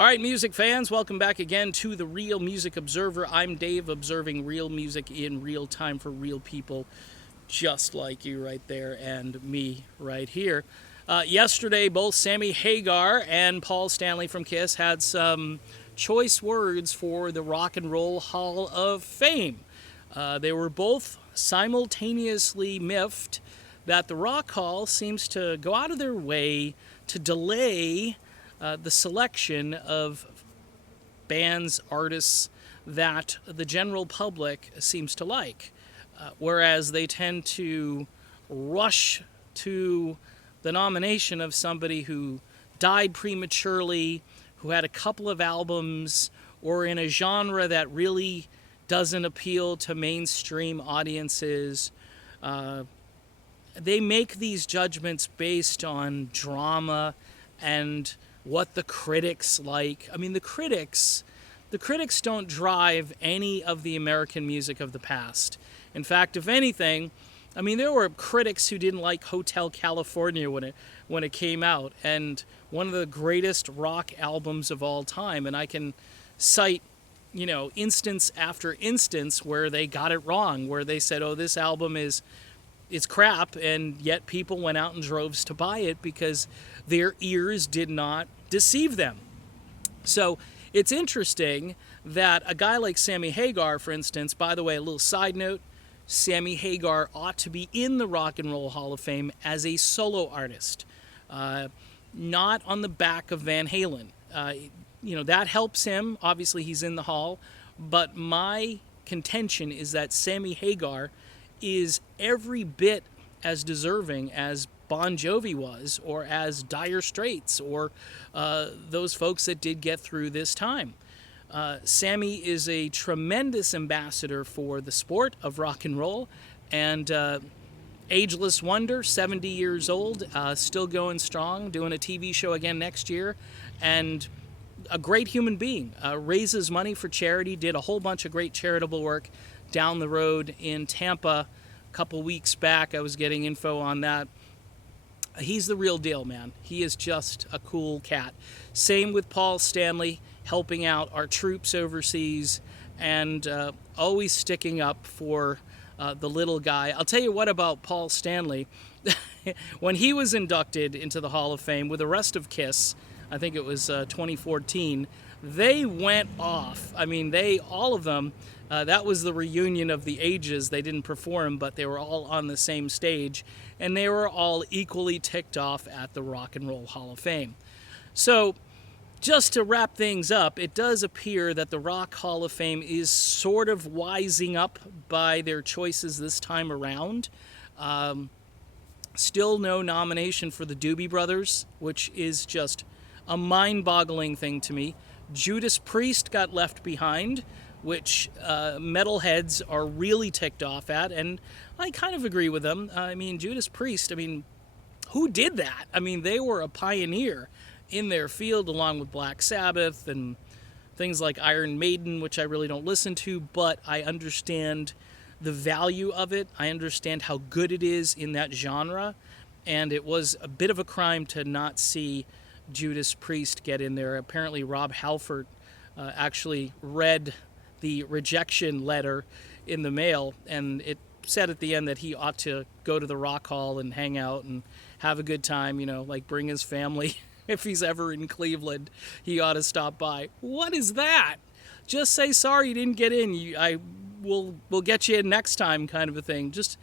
All right, music fans, welcome back again to the Real Music Observer. I'm Dave, observing real music in real time for real people just like you right there and me right here. Yesterday, both Sammy Hagar and Paul Stanley from Kiss had some choice words for the Rock and Roll Hall of Fame. They were both simultaneously miffed that the Rock Hall seems to go out of their way to delay the selection of bands, artists that the general public seems to like, whereas they tend to rush to the nomination of somebody who died prematurely, who had a couple of albums, or in a genre that really doesn't appeal to mainstream audiences. They make these judgments based on drama and what the critics like. I mean, the critics don't drive any of the American music of the past. In fact, if anything, I mean, there were critics who didn't like Hotel California when it came out, and one of the greatest rock albums of all time. And I can cite, instance after instance where they got it wrong, where they said, "Oh, this album is crap," and yet people went out in droves to buy it because their ears did not deceive them. So it's interesting that a guy like Sammy Hagar, for instance, by the way, a little side note, Sammy Hagar ought to be in the Rock and Roll Hall of Fame as a solo artist, not on the back of Van Halen. That helps him. Obviously, he's in the Hall. But my contention is that Sammy Hagar is every bit as deserving as Bon Jovi was, or as Dire Straits, or those folks that did get through this time. Sammy is a tremendous ambassador for the sport of rock and roll, and ageless wonder, 70 years old, still going strong, doing a TV show again next year, and a great human being. Raises money for charity, did a whole bunch of great charitable work down the road in Tampa a couple weeks back. I was getting info on that. He's the real deal, man. He is just a cool cat. Same with Paul Stanley, helping out our troops overseas and always sticking up for the little guy. I'll tell you what about Paul Stanley. When he was inducted into the Hall of Fame with the rest of Kiss, I think it was 2014, they went off. I mean, all of them, that was the reunion of the ages. They didn't perform, but they were all on the same stage, and they were all equally ticked off at the Rock and Roll Hall of Fame. So, just to wrap things up, it does appear that the Rock Hall of Fame is sort of wising up by their choices this time around. Still no nomination for the Doobie Brothers, which is just a mind-boggling thing to me. Judas Priest got left behind, which metalheads are really ticked off at, and I kind of agree with them. I mean, Judas Priest, who did that? I mean, they were a pioneer in their field, along with Black Sabbath and things like Iron Maiden, which I really don't listen to, but I understand the value of it. I understand how good it is in that genre, and it was a bit of a crime to not see Judas Priest get in there. Apparently Rob Halford actually read the rejection letter in the mail, and it said at the end that he ought to go to the Rock Hall and hang out and have a good time, like bring his family. If he's ever in Cleveland, he ought to stop by. What is that? Just say sorry you didn't get in. We'll get you in next time, kind of a thing. Just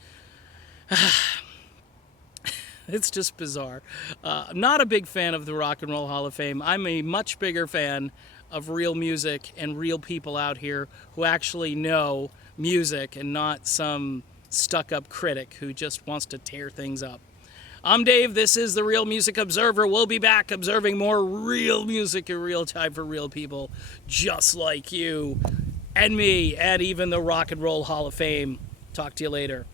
it's just bizarre. I'm not a big fan of the Rock and Roll Hall of Fame. I'm a much bigger fan of real music and real people out here who actually know music and not some stuck-up critic who just wants to tear things up. I'm Dave. This is the Real Music Observer. We'll be back observing more real music in real time for real people just like you and me and even the Rock and Roll Hall of Fame. Talk to you later.